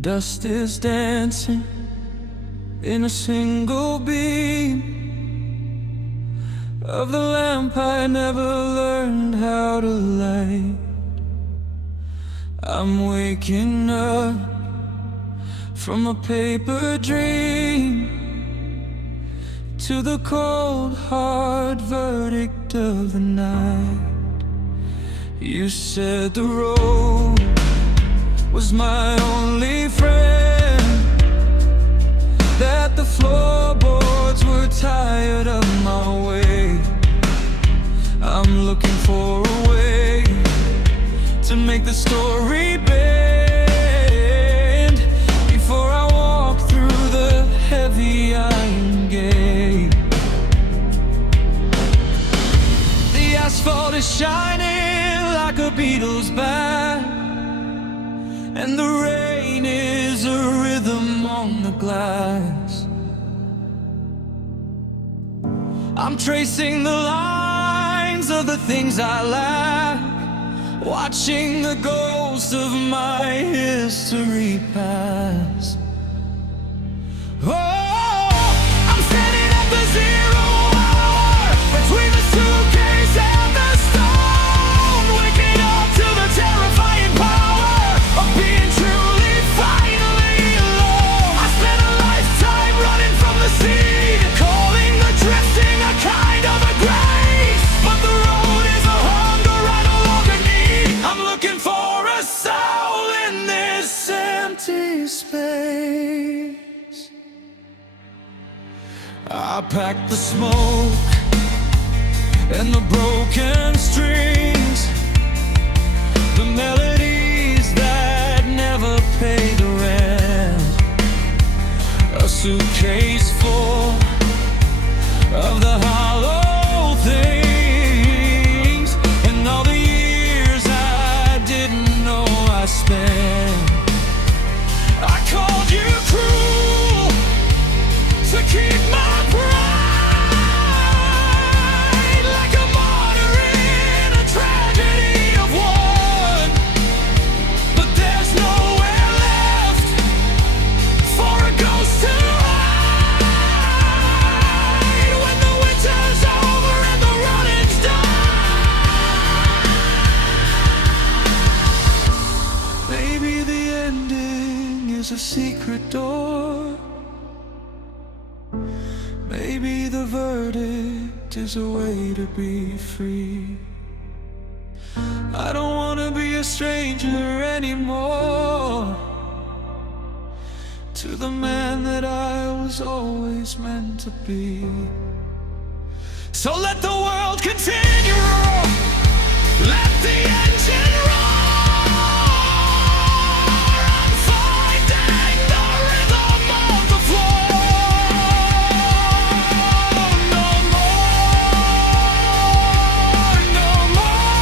dust is dancing in a single beam of the lamp I never learned how to light. I'm waking up from a paper dream to the cold hard verdict of the night. You said the road was my only friend, that the floorboards were tired of my way. I'm looking for a way to make the story bend before I walk through the heavy iron gate. The asphalt is shining like a Beatles band, and the rain is a rhythm on the glass. I'm tracing the lines of the things I lack, watching the ghost of my history pass. Oh, I'm standing at the 0 hour between the suitcase and the stone, waking up to the terrifying power of being truly, finally alone. I spent a lifetime running from the sea, calling the drifting a kind of a grace, but the road is a hunger I no longer need. I'm looking for a soul in this empty space. I packed the smoke and the broken strings, the melodies that never pay the rent, a suitcase full of the hollow things, and all the years I didn't know I spent. I called you cruel to keep my pride, like a martyr in a tragedy of one. But there's nowhere left for a ghost to hide when the winter's over and the running's done. Maybe the ending is a secret door. Maybe the verdict is a way to be free. I don't wanna be a stranger anymore to the man that I was always meant to be. So let the world continue, let the engine roar. I'm finding the rhythm of the floor. No more, no more.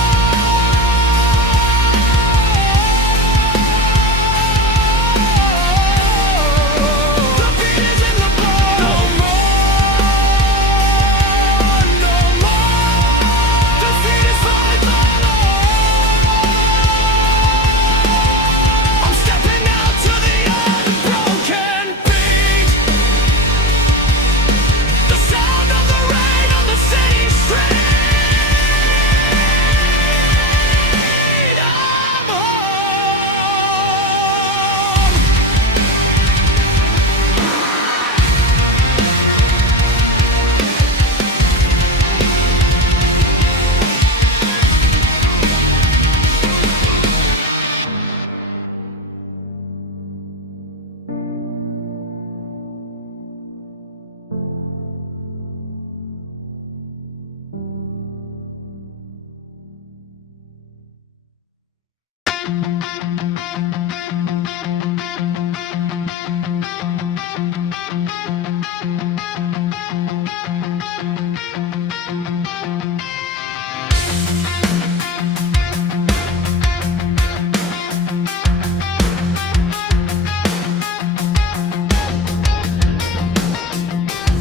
The beat is in the blood. No more, no more. Defeat is finally I'm stepping out to the unbroken beat, the sound of the rain on the city street. I'm home.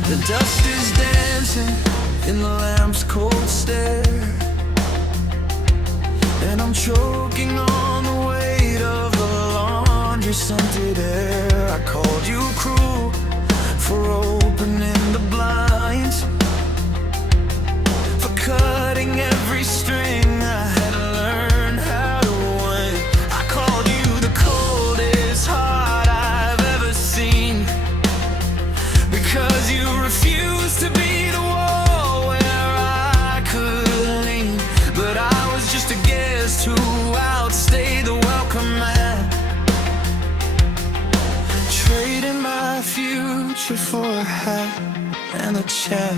The dust is dancing in the lamp's cold stare, and I'm choking on the weight of the laundry scented air. I called you cruel for opening the blinds, for cutting every string I had to learn how to wind. I called you the coldest heart I've ever seen, because you refused to be the wall where I could lean. But I was just a guest who outstayed the welcome mat, trading my future for a hat and a chat.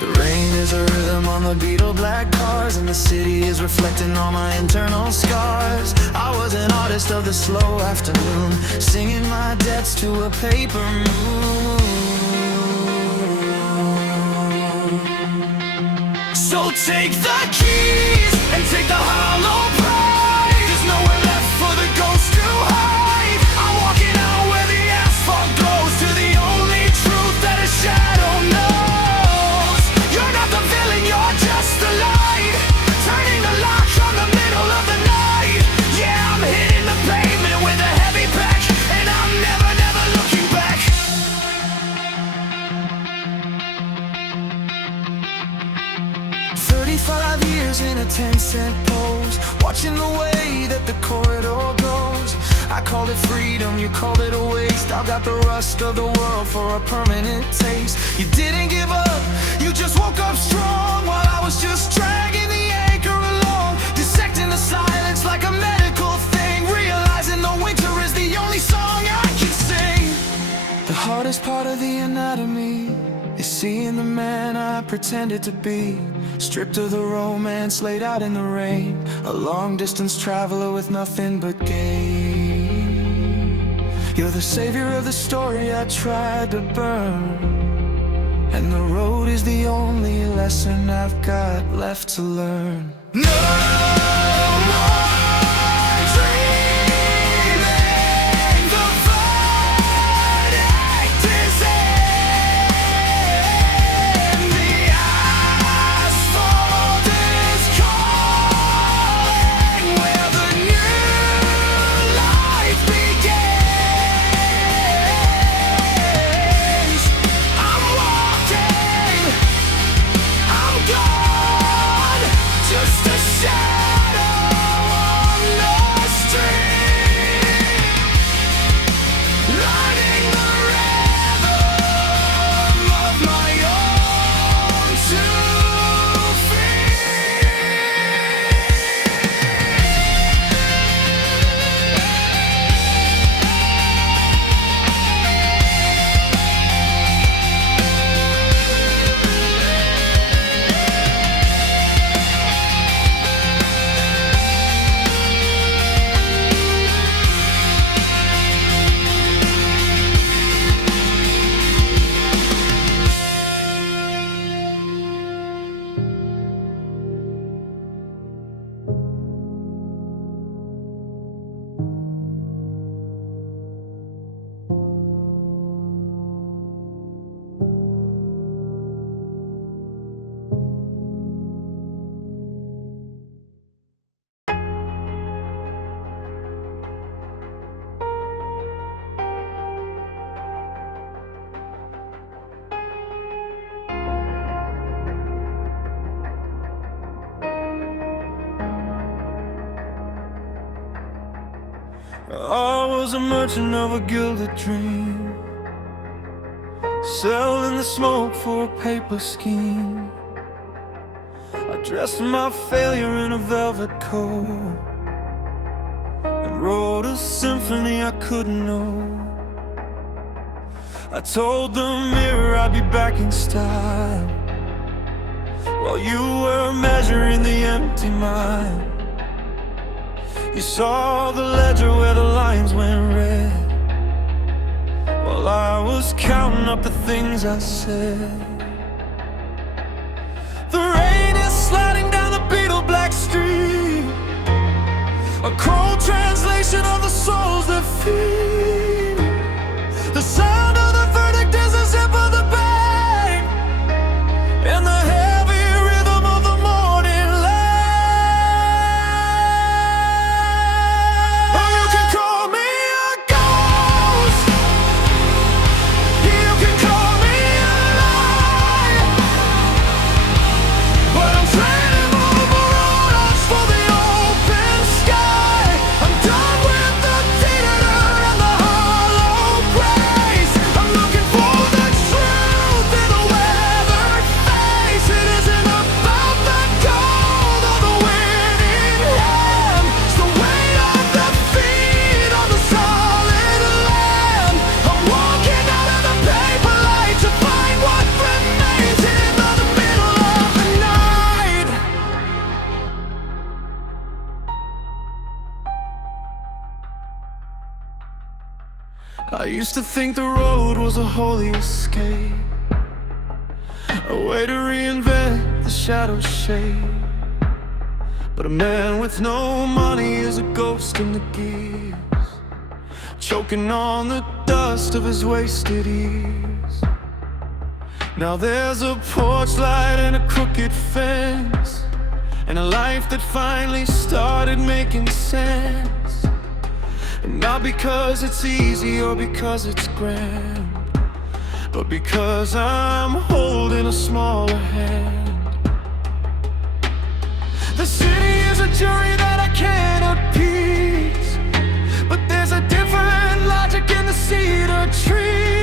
The rain is a rhythm on the beetle black cars, and the city is reflecting all my internal scars. I was an artist of the slow afternoon, singing my debts to a paper moon. So take the keys and take the hollow pride. There's nowhere left for the ghost to hide. I'm walking out where the asphalt glows, to the only truth that a shadow knows. You're not the villain, you're just the light, turning the lock on the middle of the night. Yeah, I'm hitting the pavement with a heavy pack, and I'm never, never looking back. 35 years in a 10-cent pose, watching the way that the corridor goes. I called it freedom, you called it a waste. I got the rust of the world for a permanent taste. You didn't give up, you just woke up strong, while I was just dragging the anchor along, dissecting the silence like a medical thing, realizing the winter is the only song I can sing. The hardest part of the anatomy is seeing the man I pretended to be, stripped of the romance, laid out in the rain, a long-distance traveler with nothing but gain. You're the savior of the story I tried to burn, and the road is the only lesson I've got left to learn. No more dreaming, the verdict is in. The asphalt is calling, where the new life begins. I'm walking, I'm gone, just a shadow on the street, riding the rhythm of my own 2 feet. I was a merchant of a gilded dream, selling the smoke for a paper scheme. I dressed my failure in a velvet coat and wrote a symphony I couldn't know. I told the mirror I'd be back in style, while you were measuring the empty mile. You saw the ledger where the lines went red, while I was counting up the things I said. The rain is sliding down the beetle black street, a cold translation of the souls that feed. The sound of the verdict is a zip of the bang, and the heavy rhythm of the morning light. Oh, you can call me used to think the road was a holy escape, a way to reinvent the shadow shape. But a man with no money is a ghost in the gears, choking on the dust of his wasted years. Now there's a porch light and a crooked fence, and a life that finally started making sense. And not because it's easy or because it's grand, but because I'm holding a smaller hand. The city is a jury that I can't appease, but there's a different logic in the cedar tree.